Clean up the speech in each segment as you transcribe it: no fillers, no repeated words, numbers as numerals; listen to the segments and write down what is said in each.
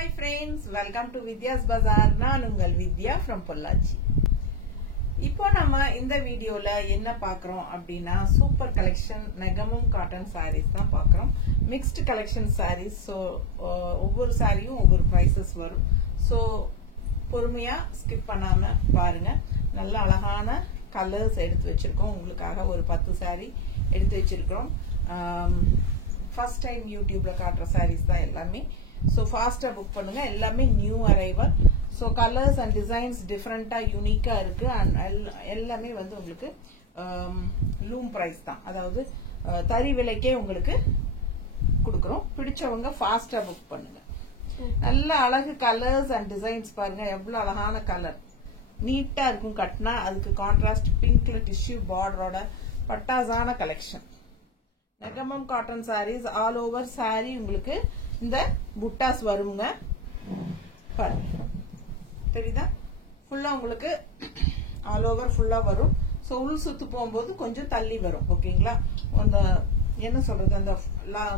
Hi friends, welcome to Vidya's Bazaar. நான் உங்கள் வித்யா from Pollachi. இப்போ நம்ம இந்த வீடியோல என்ன பார்க்கறோம் அப்படினா super collection Negamam cotton sarees தான் பார்க்கறோம். Mixed collection sarees. சோ ஒவ்வொரு சாரியும் ஒவ்வொரு prices வரும். சோ பொறுமையா ஸ்கிப் பண்ணாம பாருங்க. நல்ல அழகான கலர்ஸ் எடுத்து வச்சிருக்கோம். உங்களுக்காக ஒரு 10 saree எடுத்து வச்சிருக்கோம். ஃபர்ஸ்ட் டைம் யூடியூப்ல காட்டுற sarees தான் எல்லாமே. So faster book பண்ணுங்க எல்லாமே new arrival so colors and designs different யூனிக்கா இருக்கு and எல்லாமே வந்து உங்களுக்கு லூம் பிரைஸ் தான் அதாவது தறி விலைக்கே உங்களுக்கு கொடுக்கிறோம் பிடிச்சவங்க ஃபாஸ்டா புக் பண்ணுங்க நல்ல அழகு கலர்ஸ் and designs பாருங்க எவ்வளவு அழகான கலர் நீட்டா இருக்கும் கட்னா அதுக்கு கான்ட்ராஸ்ட் பிங்க்ல டிஷ்யூ பார்டரோட பட்டாசான collection Negamam cotton sarees all over saree உங்களுக்கு இந்த புட்டாஸ் வருங்க பாருங்க தெரியுதா ஃபுல்லா உங்களுக்கு ஆல் ஓவர் ஃபுல்லா வரும் சோ உள் சுத்து போகும்போது கொஞ்சம் தள்ளி வரும் ஓகேங்களா அந்த என்ன சொல்றது அந்த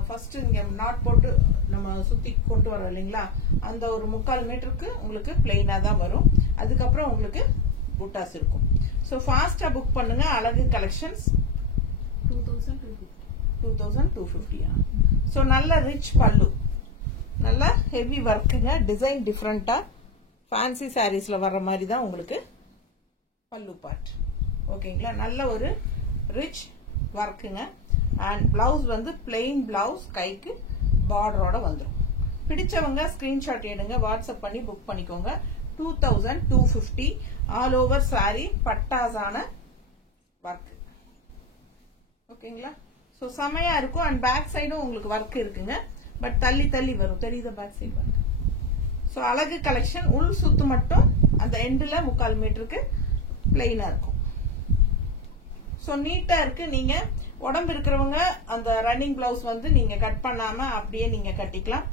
ஃபர்ஸ்ட் இங்க நாட் போட்டு நம்ம சுத்தி கொண்டு வரோம் இல்லீங்களா அந்த ஒரு 3/4 மீட்டருக்கு உங்களுக்கு பிளைனா தான் வரும் அதுக்கப்புறம் உங்களுக்கு புட்டாஸ் இருக்கும் சோ ஃபாஸ்டா புக் பண்ணுங்க அழகு கலெக்ஷன்ஸ் 2250 சோ நல்ல ரிச் பல்லு நல்ல ஹெவி வர்க்குங்க டிசைன் டிஃபரெண்டா ஃபேன்சி சாரீஸ்ல வர்ற மாதிரி தான் உங்களுக்கு பல்லு பார்ட் ஓகேங்களா நல்ல ஒரு ரிச் வர்க்குங்க அண்ட் பிளவுஸ் வந்து பிளெயின் பிளவுஸ் கைக்கு பார்டரோட வந்துடும் பிடிச்சவங்க ஸ்கிரீன்ஷாட் எடுங்க வாட்ஸ்அப் பண்ணி புக் பண்ணிக்கோங்க 2250 ஆல் ஓவர் சாரி பட்டாசான வர்க் ஓகேங்களா சோ செமையா இருக்கும் அண்ட் பேக் சைடும் உங்களுக்கு வர்க் இருக்குங்க பட் தள்ளி தள்ளி வரும் தெரியுதா பேக் சைடு வர்க் சோ அழகு கலெக்ஷன் உள் சுத்து மட்டும் அந்த எண்ட்ல 3/4 மீட்டருக்கு பிளைனா இருக்கும் சோ நீட்டா இருக்கு நீங்க உடம்பு இருக்கிறவங்க அந்த ரன்னிங் பிளவுஸ் வந்து நீங்க கட் பண்ணாம அப்படியே நீங்க கட்டிக்கலாம்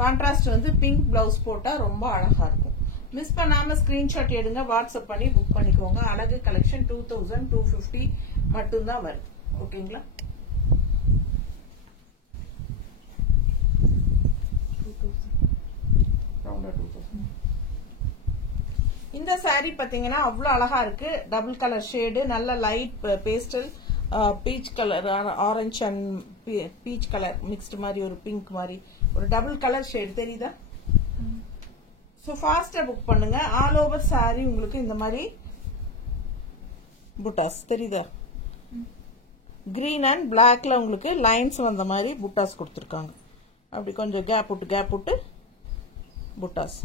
கான்ட்ராஸ்ட் வந்து பிங்க் பிளவுஸ் போட்டா ரொம்ப அழகா இருக்கும் மிஸ் பண்ணாம ஸ்கிரீன்ஷாட் எடுங்க வாட்ஸ்அப் பண்ணி புக் பண்ணிக்கோங்க அழகு கலெக்ஷன் 2250 மட்டும் தான் வரும் ஓகேங்களா இந்த சாரி பாத்தீங்கன்னா அவ்வளவு அழகா இருக்கு டபுள் கலர் ஷேடு நல்ல light pastel peach colour orange and peach colour mixed மாதிரி ஒரு பிங்க் மாதிரி ஒரு டபுள் கலர் ஷேடு தெரியுதா சோ ஃபாஸ்டா புக் பண்ணுங்க ஆல் ஓவர் சாரி உங்களுக்கு இந்த மாதிரி புட்டாஸ் தெரியுதா கிரீன் அண்ட் பிளாக்ல உங்களுக்கு லைன்ஸ் வந்த மாதிரி புட்டாஸ் கொடுத்துருக்காங்க அப்படி கொஞ்சம் கேப் விட்டு புட்டாஸ்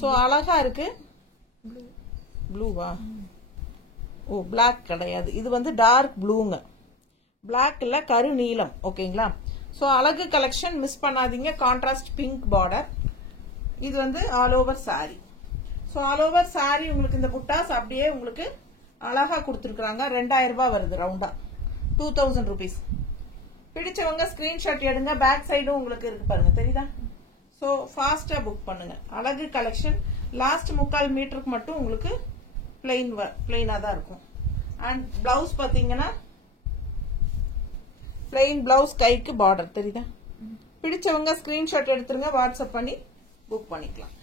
சோ அழகா இருக்கு ப்ளூவா ஓ பிளாக் கிடையாது இது வந்து டார்க் ப்ளூங்க பிளாக் இல்ல கரு நீலம் ஓகேங்களா சோ அழகு கலெக்ஷன் மிஸ் பண்ணாதீங்க கான்ட்ராஸ்ட் பிங்க் பார்டர் இது வந்து all over sorry so all over sorry உங்களுக்கு இந்த புட்டாஸ் அப்படியே உங்களுக்கு அழகா கொடுத்துருக்காங்க 2000 ரூபாய் வருது ரவுண்டா 2000 rupees பிடிச்சவங்க ஸ்கிரீன்ஷாட் எடுங்க பேக் சைடும் உங்களுக்கு இருக்கு பாருங்க தெரியுதா சோ ஃபாஸ்டா புக் பண்ணுங்க அழகு கலெக்ஷன் லாஸ்ட் 3/4 மீட்டருக்கு மட்டும் உங்களுக்கு பிளைனா தான் இருக்கும் அண்ட் பிளவுஸ் பாத்தீங்கன்னா பிளைன் பிளவுஸ் கைக்கு பார்டர் தெரியுதா பிடிச்சவங்க ஸ்கிரீன்ஷாட் எடுத்துருங்க வாட்ஸ்அப் பண்ணி புக் பண்ணிக்கலாம்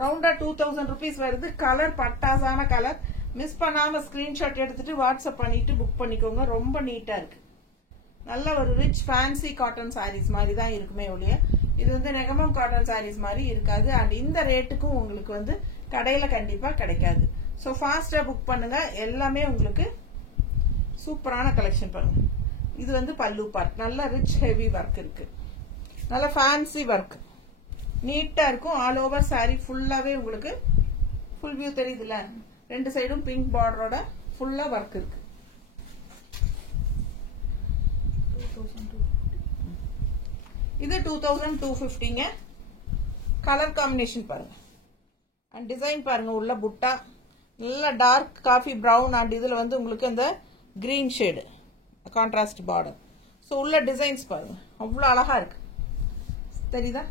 ரவுண்டா 2000 rupees வருது கலர் பட்டாசான கலர் மிஸ் பண்ணாம ஸ்கிரீன்ஷாட் எடுத்துட்டு வாட்ஸ்அப் பண்ணிட்டு புக் பண்ணிக்கோங்க ரொம்ப நீட்டா இருக்கு நல்ல ஒரு ரிச் ஃபேன்சி காட்டன் சாரீஸ் மாதிரி தான் இருக்குமே ஒழிய இது வந்து நெகமம் காட்டன் சாரீஸ் மாதிரி இருக்காது அண்ட் இந்த ரேட்டுக்கும் உங்களுக்கு வந்து கடையில கண்டிப்பா கிடைக்காது சோ ஃபாஸ்டா புக் பண்ணுங்க எல்லாமே உங்களுக்கு சூப்பரான கலெக்ஷன் பாருங்க இது வந்து பல்லு பார்ட் நல்ல ரிச் ஹெவி ஒர்க் இருக்கு நல்ல ஃபேன்சி ஒர்க் நீட்டா இருக்கும் ஆல் ஓவர் சாரி ஃபுல்லாவே உங்களுக்கு ஃபுல் வியூ தெரியுதுல்ல ரெண்டு சைடும் பிங்க் பார்டரோட ஃபுல்லா ஒர்க் இருக்கு இது 2250ங்க கலர் காம்பினேஷன் பாருங்க அண்ட் டிசைன் பாருங்க உள்ள புட்டா நல்ல டார்க் காஃபி பிரவுன் அண்ட் இதுல வந்து உங்களுக்கு அந்த green shade contrast border so உள்ள டிசைன்ஸ் பாருங்க அவ்வளவு அழகா இருக்கு தெரியுதா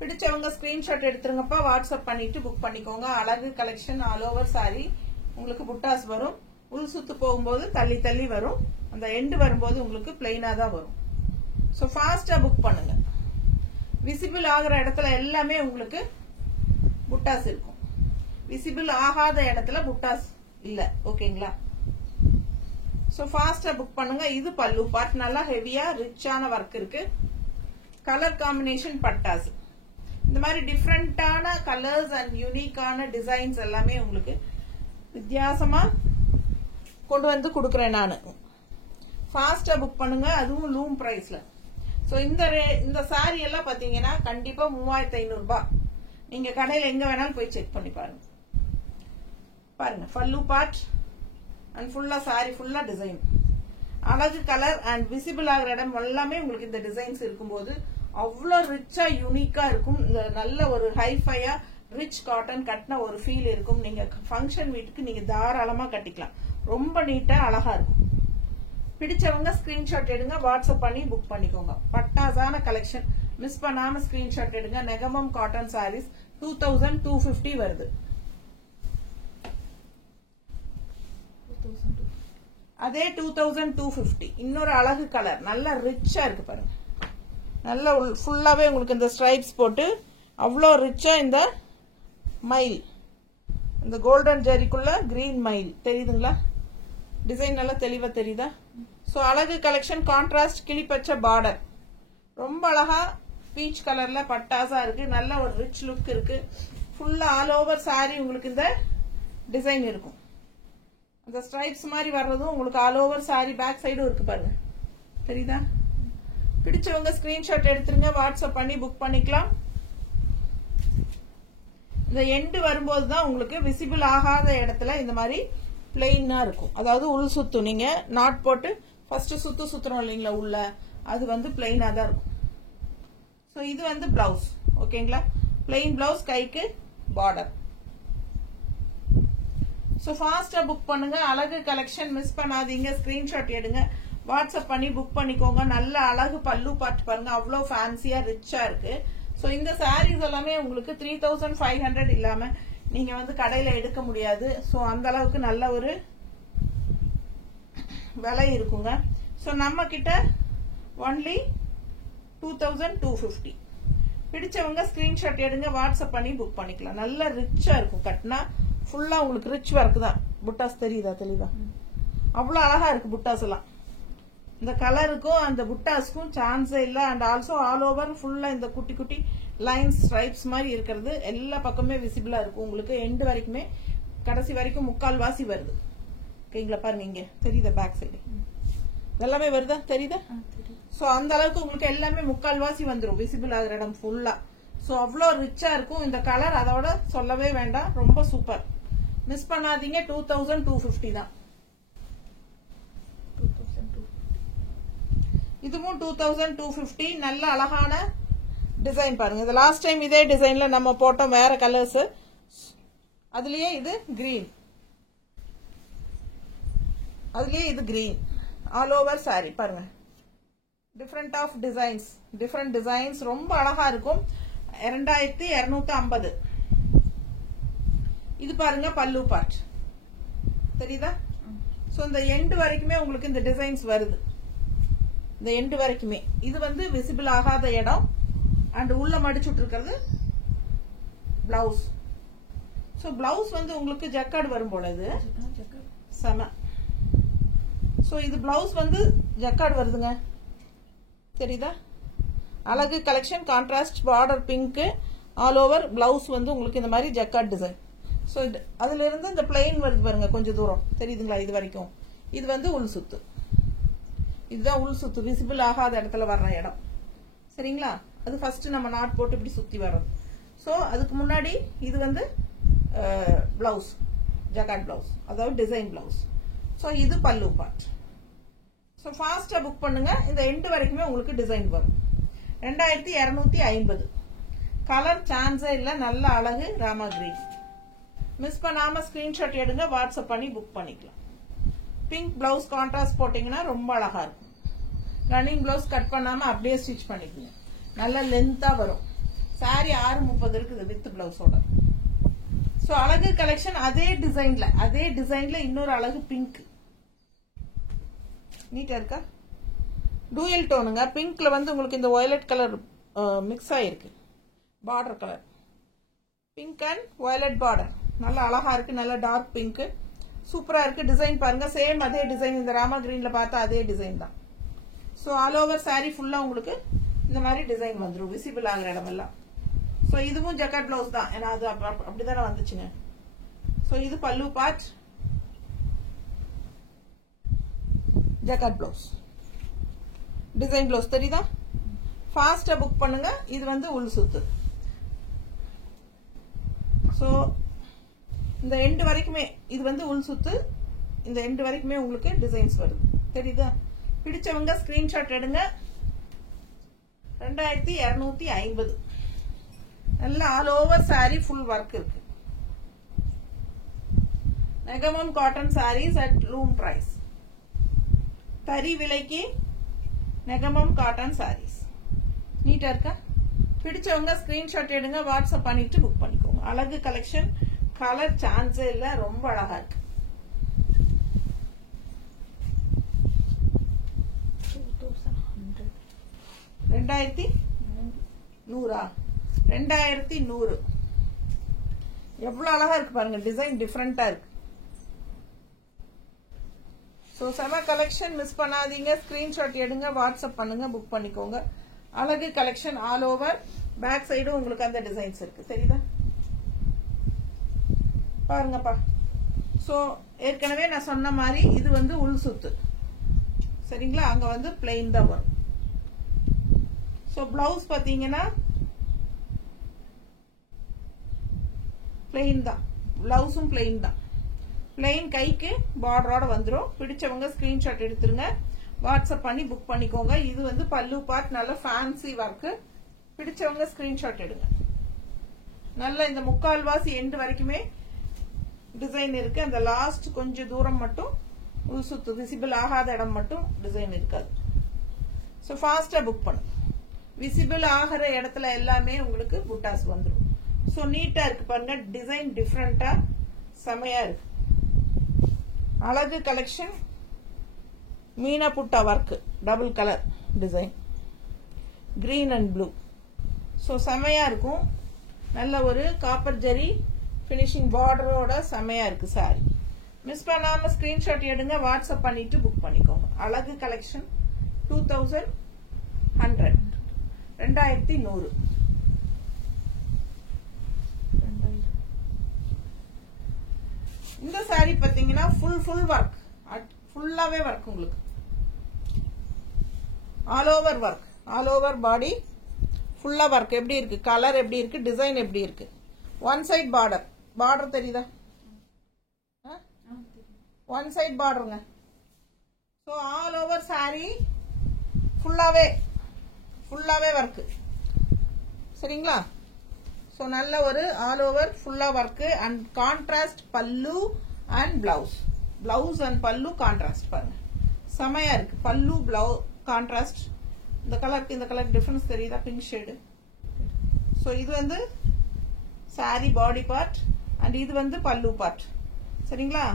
பிடிச்சவங்க ஸ்கிரீன்ஷாட் எடுத்துருங்கப்பா வாட்ஸ்அப் பண்ணிட்டு புக் பண்ணிக்கோங்க அழகு கலெக்ஷன் ஆல் ஓவர் சாரி உங்களுக்கு புட்டாஸ் வரும் உள் சுத்து போகும்போது தள்ளி தள்ளி வரும் அந்த எண்டு வரும்போது உங்களுக்கு பிளைனா தான் வரும் சோ ஃபாஸ்டா புக் பண்ணுங்க விசிபிள் ஆகிற இடத்துல எல்லாமே உங்களுக்கு புட்டாஸ் இருக்கும். விசிபிள் ஆகாத இடத்துல புட்டாஸ் இல்ல. ஓகேங்களா? சோ ஃபாஸ்டா புக் பண்ணுங்க. இது பல்லு பார்ட். நல்லா ஹெவியா ரிச்சான ஒர்க் இருக்கு. கலர் காம்பினேஷன் பட்டாஸ். இந்த மாதிரி டிஃப்ரெண்டான கலர்ஸ் அண்ட் யூனிக்கான டிசைன்ஸ் எல்லாமே உங்களுக்கு வித்தியாசமா கொண்டு வந்து கொடுக்குறேன் நானு. ஃபாஸ்டா புக் பண்ணுங்க. அதுவும் லூம் பிரைஸ்ல. சோ இந்த சாரி எல்லாம் பாத்தீங்கன்னா கண்டிப்பா 3500 ரூபாய். நீங்க கடையில எங்க வேணாலும் போய் செக் பண்ணி பாருங்க. பாருங்க பல்லு பார்ட் அண்ட் ஃபுல்லா சாரி ஃபுல்லா டிசைன். அழகு கலர் அண்ட் விசிபிள் ஆகிற இடம் எல்லாமே உங்களுக்கு இந்த டிசைன்ஸ் இருக்கும்போது அவ்வளவு ரிச்சா யூனிக்கா இருக்கும். இந்த நல்ல ஒரு ஹைஃபையா ரிச் காட்டன் கட்டின ஒரு ஃபீல் இருக்கும். நீங்க ஃபங்க்ஷன் வீட்டுக்கு நீங்க தாராளமா கட்டிக்கலாம். ரொம்ப நீட்டா அழகா இருக்கும். பிடிச்சவங்க ஸ்கிரீன்ஷாட் எடுங்க. வாட்ஸ்அப் பண்ணி புக் பண்ணிக்கோங்க. பட்டாசான கலெக்ஷன். மிஸ் பண்ணாம ஸ்கிரீன்ஷாட் எடுங்க. நெகமம் காட்டன் சாரீஸ் 2250 வருது. அதே 2250. இன்னொரு அழகு கலர் நல்ல ரிச்சா இருக்கு பாருங்க. நல்ல ஃபுல்லாவே உங்களுக்கு இந்த ஸ்ட்ரைப்ஸ் போட்டு அவ்வளோ ரிச்சா இந்த மயில், இந்த கோல்டன் ஜெரிக்குள்ள கிரீன் மயில் தெரியுதுங்களா? டிசைன் நல்லா தெளிவா தெரியுதா? சோ அழகு கலெக்ஷன். Contrast கிளிப்பச்சை border. ரொம்ப அழகா பீச் கலர்ல பட்டாசா இருக்கு. நல்ல ஒரு ரிச் லுக் இருக்கு. ஃபுல்லா ஆல் ஓவர் சாரி உங்களுக்கு இந்த டிசைன் இருக்கும். அந்த ஸ்ட்ரைப்ஸ் மாதிரி வர்றதும் உங்களுக்கு ஆல் ஓவர் சாரி பேக் சைடும் இருக்கு பாருங்க. தெரியுதா? பிடிச்சவங்க ஸ்கிரீன்ஷாட் எடுத்துருங்க. வாட்ஸ்அப் பண்ணி புக் பண்ணிக்கலாம். இந்த எண்டு வரும்போது தான் உங்களுக்கு விசிபிள் ஆகாத இடத்துல இந்த மாதிரி பிளெயினா இருக்கும். அதாவது உள் சுத்து நீங்க நாட் போட்டு ஃபர்ஸ்ட் சுத்துறோம் இல்லைங்களா உள்ள, அது வந்து பிளெயினா தான் இருக்கும். சோ இது வந்து பிளவுஸ். ஓகேங்களா? பிளெயின் பிளவுஸ், கைக்கு பார்டர். சோ ஃபாஸ்டா புக் பண்ணுங்க. அழகு கலெக்ஷன் மிஸ் பண்ணாதீங்க. ஸ்கிரீன்ஷாட் எடுங்க. வாட்ஸ்அப் பண்ணி புக் பண்ணிக்கோங்க. நல்ல அழகு பல்லு பார்த்து பாருங்க. அவ்வளவு ஃபேன்சியா ரிச்சா இருக்கு. சோ இந்த சாரீஸ் எல்லாமே உங்களுக்கு 3500 இல்லாம நீங்க வந்து கடையில எடுக்க முடியாது. சோ அந்த அளவுக்கு நல்ல ஒரு விலை இருக்குங்க. சோ நம்ம கிட்ட ஒன்லி 2250. பிடிச்சவங்க ஸ்கிரீன்ஷாட் எடுங்க. வாட்ஸ்அப் பண்ணி புக் பண்ணிக்கலாம். நல்ல ரிச்சா இருக்கும். கட்டினா ஃபுல்லா உங்களுக்கு ரிச் ஒர்க் தான். புட்டாஸ் தெரியுதா? தெளிவா அவ்வளவு அழகா இருக்கு. புட்டாஸ் எல்லாம் இந்த கலருக்கும் அந்த புட்டாஸ்க்கும் சான்ஸே இல்ல. அண்ட் ஆல்சோ ஆல் ஓவர் ஃபுல்லா இந்த குட்டி குட்டி லைன்ஸ் ஸ்ட்ரைப்ஸ் மாதிரி இருக்கிறது எல்லா பக்கமே விசிபிளா இருக்கும். உங்களுக்கு எண்டு வரைக்குமே கடைசி வரைக்கும் முக்கால் வாசி வருது. ஓகேங்களா? பாருங்க இங்க தெரியுதா? பேக் சைடு எல்லாமே வருதா? தெரியுதா? சோ அந்த அளவுக்கு உங்களுக்கு எல்லாமே முக்கால் வாசி வந்துடும் விசிபிள் ஆகிற இடம் ஃபுல்லா. சோ அவ்வளோ ரிச்சா இருக்கும். இந்த கலர் அதோட சொல்லவே வேண்டாம். ரொம்ப சூப்பர். மிஸ் பண்ணாதீங்க. 2250 தான். இதுவும் 2250. நல்ல அழகான டிசைன் பாருங்க. இது லாஸ்ட் டைம் இதே டிசைன்ல நம்ம போட்டோம் வேற கலர்ஸ். அதுலயே இது கிரீன், அதுலயே இது கிரீன். ஆல் ஓவர் சாரி பாருங்க. Different of designs, different designs ரொம்ப அழகா இருக்கும். 2250. இது பாருங்க பல்லு பார்ட். தெரியுதா? சோ இந்த எண்டு வரைக்குமே உங்களுக்கு இந்த டிசைன்ஸ் வருது. இந்த எண்டு வரைக்குமே இது வந்து விசிபிள் ஆகாத இடம். அண்ட் உள்ள மடிச்சுட்டு இருக்கிறது பிளவுஸ். சோ பிளவுஸ் வந்து உங்களுக்கு ஜக்கார்டு வரும் போல. இது செம. சோ இது பிளவுஸ் வந்து ஜக்கார்டு வருதுங்க. தெரியுதா? அழகு collection. Contrast border pink. All over blouse வந்து உங்களுக்கு இந்த மாதிரி ஜக்கார்ட் டிசைன். சோ அதுல இருந்து இந்த பிளெயின் வருது பாருங்க கொஞ்சம் தூரம். தெரியுதுங்களா? இது வரைக்கும் இது வந்து உள் சுத்து. இதுதான் உள் சுத்து. விசிபிள் ஆகாத இடத்துல வர்ற இடம். சரிங்களா? அது ஃபர்ஸ்ட் நம்ம நாட் போட்டு இப்படி சுத்தி வர்றது. சோ அதுக்கு முன்னாடி இது வந்து பிளவுஸ், ஜக்கார்ட் பிளவுஸ், அதாவது டிசைன் பிளவுஸ். சோ இது பல்லு பார்ட். சோ ஃபாஸ்டா புக் பண்ணுங்க. இந்த எண்டு வரைக்குமே உங்களுக்கு டிசைன் வரும். 2250. கலர் சான்ஸே இல்ல. நல்ல அழகு ராமா கிரீன். மிஸ் பண்ணாம ஸ்கிரீன்ஷாட் எடுங்க. வாட்ஸ்அப் பண்ணி புக் பண்ணிக்கலாம். பிங்க் பிளவுஸ் கான்ட்ராஸ்ட் போட்டீங்கன்னா ரொம்ப அழகா இருக்கும். ரன்னிங் பிளவுஸ் கட் பண்ணாம அப்படியே ஸ்டிச் பண்ணிக்கோங்க. நல்ல லென்த்தா வரும். சாரி 630 இருக்குது வித் பிளவுஸோட. சோ அழகு கலெக்ஷன். அதே டிசைன்ல இன்னொரு அழகு பிங்க். நீட்டா இருக்கா? டூயல் டோனுங்க. பிங்க்ல வந்து உங்களுக்கு இந்த வயலட் கலர் மிக்ஸ் ஆயிருக்கு. Border colour pink and violet border, நல்லா அழகா இருக்கு. நல்ல டார்க் பிங்க், சூப்பரா இருக்கு. டிசைன் பாருங்க, சேம் அதே டிசைன், இந்த ராமா கிரீன்ல பார்த்தா அதே டிசைன் தான். ஸோ ஆல் ஓவர் சாரி ஃபுல்லா உங்களுக்கு இந்த மாதிரி டிசைன் வந்துடும், விசிபிள் ஆகிற இடமெல்லாம். ஸோ இதுவும் ஜக்கார்ட் பிளவுஸ் தான், ஏன்னா அது அப்படிதானே வந்துச்சுங்க. ஸோ இது பல்லு part, jacquard blouse, design blouse தெரியுதா? ஃபாஸ்டா புக் பண்ணுங்க. இது வந்து உள் சுத்து. ஸோ இந்த எண்டு வரைக்குமே இது வந்து உள் சுத்து, இந்த எண்டு வரைக்குமே உங்களுக்கு டிசைன்ஸ் வருது, தெரியுதா? பிடிச்சவங்க ஸ்கிரீன்ஷாட் எடுங்க. 2250. நல்ல all over sari full work இருக்கு. Negamam cotton saris at loom price. தறி விலைக்கு நெகமம் காட்டன் சாரீஸ். நீட்டா இருக்கா? பிடிச்சவங்க ஸ்கிரீன்ஷாட் எடுங்க, வாட்ஸ்அப் பண்ணிட்டு புக் பண்ணிக்கோங்க. அழகு கலெக்ஷன், கலர் சான்ஸே இல்ல, ரொம்ப அழகா இருக்கு. 2100 எவ்வளவு அழகா இருக்கு பாருங்க. டிசைன் டிஃபரெண்டா இருக்கு. சோ செம கலெக்ஷன், மிஸ் பண்ணாதீங்க. ஸ்கிரீன்ஷாட் எடுங்க, வாட்ஸ்அப் பண்ணுங்க, புக் பண்ணிக்கோங்க. அழகு கலெக்ஷன் ஆல் ஓவர். பேக் சைடும் உங்களுக்கு அந்த டிசைன்ஸ் இருக்கு, தெரியுதா? பாருங்கப்பா. சோ ஏற்கனவே நான் சொன்ன மாதிரி இது வந்து உள் சுத்து, சரிங்களா? அங்க வந்து பிளெயின் தான் வரும். சோ பிளவுஸ் பாத்தீங்கன்னா பிளெயின் தான், பிளவுஸும் பிளெயின் தான். பிளெயின் கைக்கு பார்டரோட வந்துடும். பிடிச்சவங்க ஸ்கிரீன்ஷாட் எடுத்துருங்க, வாட்ஸ்அப் பண்ணி புக் பண்ணிக்கோங்க. இது வந்து பல்லு பார்ட், நல்ல ஃபேன்சி ஒர்க். பிடிச்சவங்க ஸ்கிரீன்ஷாட் எடுங்க. நல்ல இந்த முக்கால்வாசி எண்டு வரைக்குமே டிசைன் இருக்கு. அந்த லாஸ்ட் கொஞ்சம் தூரம் மட்டும் உள் சுத்து, விசிபிள் ஆகாத இடம் மட்டும் டிசைன் இருக்காது. ஸோ ஃபாஸ்டா புக் பண்ணுங்க. விசிபிள் ஆகிற இடத்துல எல்லாமே உங்களுக்கு புட்டாஸ் வந்துடும். ஸோ நீட்டா இருக்கு பாருங்க. டிசைன் டிஃப்ரெண்டா செமையா இருக்கு. அழகு கலெக்ஷன், மீனா புட்டா work, double colour design, green and blue. So செமையா இருக்கும். நல்ல ஒரு காப்பர் ஜெரி பினிஷிங் பார்டரோட செமையா இருக்கு சாரி. மிஸ் பண்ணாம ஸ்கிரீன்ஷாட் எடுங்க, வாட்ஸ்அப் பண்ணிட்டு புக் பண்ணிக்கோங்க. அழகு கலெக்ஷன் 2100. இந்த சாரி பாத்தீங்கன்னா ஃபுல் ஒர்க், ஃபுல்லாவே ஒர்க் உங்களுக்கு. All over work, all over body ஃபுல்லா ஒர்க். எப்படி இருக்கு கலர், எப்படி இருக்கு டிசைன், எப்படி இருக்கு? ஒன் சைட் பார்டர், பார்டர் தெரியுதா? ஒன் சைட் பார்டருங்க. ஸோ ஆல் ஓவர் சாரி ஃபுல்லாவே ஒர்க், சரிங்களா? ஸோ நல்ல ஒரு ஆல் ஓவர் ஃபுல்லா work and contrast pallu and blouse. Blouse and pallu contrast பாருங்க, செமையா இருக்கு. Pallu blouse contrast. இந்த கலருக்கு இந்த கலர் டிஃபரன்ஸ் தெரியுதா? Pink shade. ஸோ இது வந்து சாரி பாடி பார்ட் அண்ட் இது வந்து பல்லு பார்ட், சரிங்களா?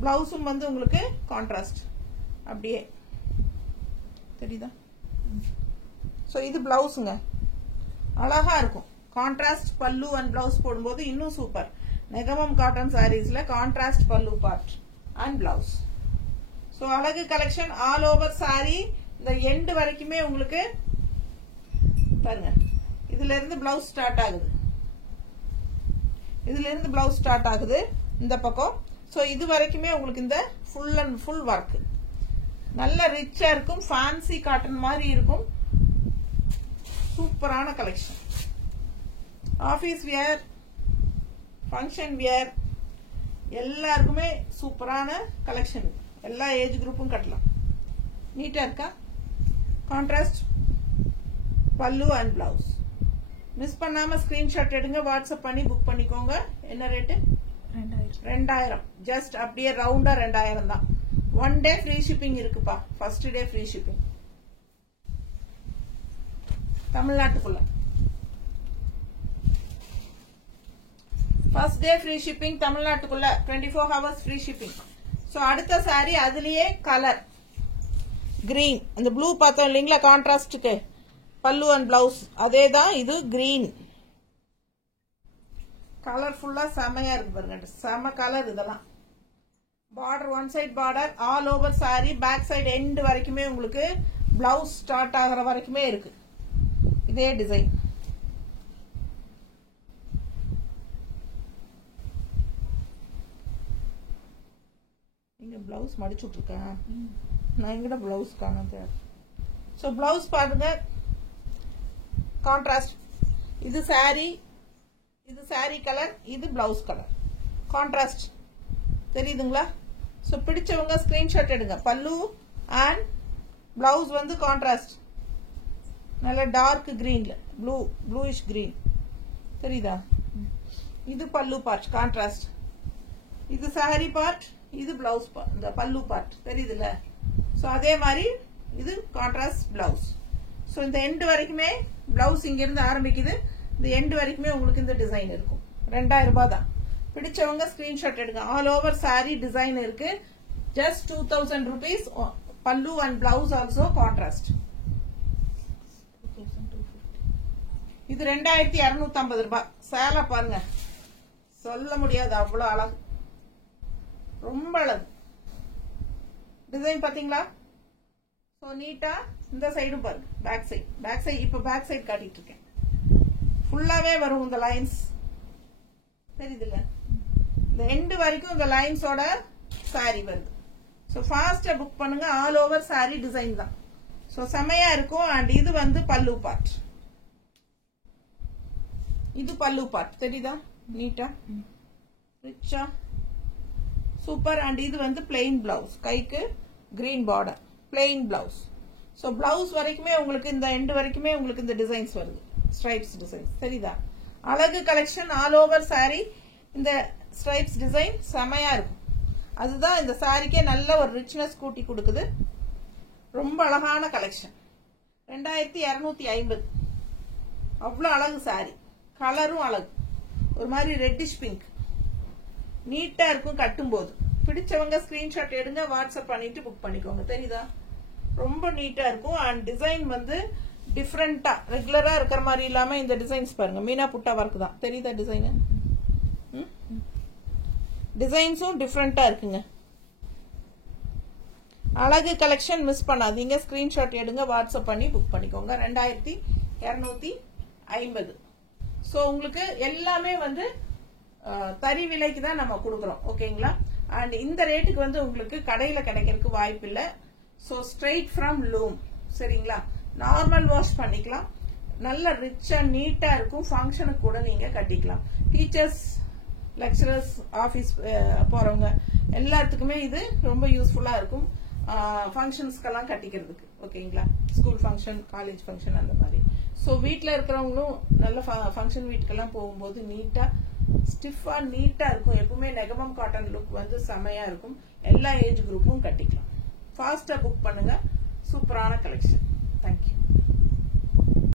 பிளவுஸும் வந்து உங்களுக்கு கான்ட்ராஸ்ட் அப்படியே தெரியுதா? ஸோ இது பிளவுஸுங்க, அழகா இருக்கும். கான்ட்ராஸ்ட் பல்லு அண்ட் பிளவுஸ் போடும்போது இன்னும் சூப்பர். நெகமம் காட்டன் சாரீஸ்ல கான்ட்ராஸ்ட் பல்லு பார்ட் அண்ட் பிளவுஸ். ஸோ அழகு கலெக்ஷன் ஆல் ஓவர் சாரி. இந்த எண்டு வரைக்குமே உங்களுக்கு பாருங்க, இதுல இருந்து பிளவுஸ் ஸ்டார்ட் ஆகுது, இதுல இருந்து பிளவுஸ் ஸ்டார்ட் ஆகுது இந்த பக்கம். ஸோ இது வரைக்குமே உங்களுக்கு இந்த ஃபுல் அண்ட் ஃபுல் ஒர்க் நல்ல ரிச்சா இருக்கும். ஃபேன்சி காட்டன் மாதிரி இருக்கும். சூப்பரான collection. Office wear, function wear எல்லாருக்குமே சூப்பரான கலெக்ஷன். எல்லா ஏஜ் குரூப்பும் கட்டலாம். நீட்டா இருக்கா? Contrast pallu and blouse. Miss பண்ணாம ஸ்கிரீன்ஷாட் எடுங்க, வாட்ஸ்அப் பண்ணி புக் பண்ணிக்கோங்க. என்ன ரேட்டு? 2000. ஜஸ்ட் அப்படியே ரவுண்டா 2000 தான். 1 டே ஃப்ரீ ஷிப்பிங் இருக்குப்பா. ஃபர்ஸ்ட் டே ஃப்ரீ ஷிப்பிங் தமிழ்நாட்டுக்குள்ள. ஃபர்ஸ்ட் டே ஃப்ரீ ஷிப்பிங் தமிழ்நாட்டுக்குள்ள, 24 hours ஃப்ரீ ஷிப்பிங். ஸோ அடுத்த சாரி அதுலயே கலர் கிரீன், அந்த ப்ளூ பார்த்தோம் இல்லைங்களா கான்ட்ராஸ்டுக்கு, பல்லு அண்ட் பிளவுஸ் அதே தான். இது கிரீன் கலர்ஃபுல்லா செமையா இருக்கு பாருங்க. செம கலர் இதெல்லாம். Border one side border all over sari. Back side end வரைக்குமே உங்களுக்கு பிளவுஸ் ஸ்டார்ட் ஆகிற வரைக்குமே இருக்கு இதே டிசைன். இங்க பிளவுஸ் மடிச்சு விட்டுருக்கேன் நான். எங்கட பிளவுஸ் காணாது. ஸோ பிளவுஸ் பாருங்க கான்ட்ராஸ்ட். இது சாரி, இது சாரி கலர், இது பிளவுஸ் கலர். கான்ட்ராஸ்ட் தெரியுதுங்களா? ஸோ பிடிச்சவங்க ஸ்கிரீன்ஷாட் எடுங்க. பல்லு அண்ட் பிளவுஸ் வந்து கான்ட்ராஸ்ட். நல்ல டார்க் கிரீன்ல ப்ளூயிஷ் கிரீன் தெரியுதா? இது பல்லு பார்ட் கான்ட்ராஸ்ட். இது சாரி பார்ட், இது பிளவுஸ் பார்ட். இந்த பல்லு பார்ட் தெரியுதுல்ல? ஸோ அதே மாதிரி இது கான்ட்ராஸ்ட் பிளவுஸ். ஸோ இந்த எண்ட் வரைக்குமே பிளவுஸ் இங்க இருந்து ஆரம்பிக்குது. இந்த எண்ட் வரைக்குமே உங்களுக்கு இந்த டிசைன் இருக்கும். 2000 ரூபாய் தான். பிடிச்சவங்க ஸ்கிரீன்ஷாட் எடுங்க. ஆல் ஓவர் சாரி டிசைன் இருக்கு. Just 2000 rupees. பல்லு அண்ட் பிளவுஸ் ஆல்சோ கான்ட்ராஸ்ட். இது 2250 ரூபாய். சேலை பாருங்க சொல்ல முடியாது அவ்வளவு அழகு. ரொம்ப அழகு டிசைன் பாத்தீங்களா? சோ நீட்டா. இந்த சைடும் பாருங்க. பேக் சைடு இப்ப பேக் சைடு காட்டிட்டு இருக்கேன். ஃபுல்லாவே வரும் இந்த லைன்ஸ் தெரியுதுல்ல? இந்த எண்ட் வரைக்கும் இந்த லைன்ஸோட சாரி வருது. ஸோ ஃபாஸ்டா புக் பண்ணுங்க. ஆல் ஓவர் சாரி டிசைன் தான். ஸோ செமையா இருக்கும். அண்ட் இது வந்து பல்லு பார்ட். இது பல்லு பார்ட் தெரியுதா? நீட்டா ரிச்சா சூப்பர். அண்ட் இது வந்து பிளெயின் பிளவுஸ். கைக்கு green border plain blouse. So blouse வரைக்குமே உங்களுக்கு இந்த எண்ட் வரைக்குமே உங்களுக்கு இந்த டிசைன்ஸ் வருது. ஸ்ட்ரைப்ஸ் டிசைன்ஸ் தெரியுதா? அழகு கலெக்ஷன். ஆல் ஓவர் சாரி இந்த ஸ்ட்ரைப்ஸ் டிசைன் செமையா இருக்கும். அதுதான் இந்த சாரிக்கே நல்ல ஒரு ரிச்னஸ் கூட்டி கொடுக்குது. ரொம்ப அழகான கலெக்ஷன். 2250. அவ்வளவு அழகு சாரி. கலரும் அழகு. ஒரு மாதிரி ரெட்டிஷ் பிங்க். நீட்டா இருக்கும் கட்டும் போது. பிடிச்சவங்க ஸ்கிரீன்ஷாட் எடுங்க. வாட்ஸ்அப் பண்ணிட்டு புக் பண்ணிக்கோங்க. தெரியுதா? ரொம்ப நீட்டா இருக்கும். அண்ட் டிசைன் வந்து டிஃப்ரெண்டா ரெகுலரா இருக்கிற மாதிரி இல்லாம இந்த டிசைன்ஸ் பாருங்க. மீனா புட்டா ஒர்க் தான். தெரியுதா டிசைன்? டிசைன்ஸும் டிஃப்ரெண்டா இருக்குங்க. அழகு கலெக்ஷன் மிஸ் பண்ணாதீங்க. ஸ்கிரீன்ஷாட் எடுங்க. வாட்ஸ்அப் பண்ணி புக் பண்ணிக்கோங்க. 2250. சோ உங்களுக்கு எல்லாமே வந்து தறி விலைக்கு தான் நம்ம கொடுக்கறோம். ஓகேங்களா? அண்ட் இந்த ரேட்டுக்கு வந்து உங்களுக்கு கடையில கிடைக்கிறதுக்கு வாய்ப்பு இல்ல. So straight from loom. சரிங்களா? நார்மல் வாஷ் பண்ணிக்கலாம். நல்ல ரிச்சா நீட்டா இருக்கும். ஃபங்க்ஷனுக்கு கூட நீங்க கட்டிக்கலாம். டீச்சர்ஸ், லெக்சரர்ஸ், ஆபீஸ் போறவங்க எல்லாத்துக்குமே இது ரொம்ப யூஸ்ஃபுல்லா இருக்கும். ஃபங்க்ஷன்ஸ்க்கெல்லாம் கட்டிக்கிறதுக்கு. ஓகேங்களா? ஸ்கூல் ஃபங்க்ஷன், காலேஜ் ஃபங்க்ஷன் அந்த மாதிரி. ஸோ வீட்டில் இருக்கிறவங்களும் நல்ல ஃபங்க்ஷன் வீட்டுக்கெல்லாம் போகும்போது நீட்டா ஸ்டிஃபா நீட்டா இருக்கும். எப்பவுமே நெகமம் காட்டன் லுக் வந்து செமையா இருக்கும். எல்லா ஏஜ் குரூப்பும் கட்டிக்கலாம். ஃபாஸ்டா புக் பண்ணுங்க. சூப்பரான கலெக்ஷன். தேங்க்யூ.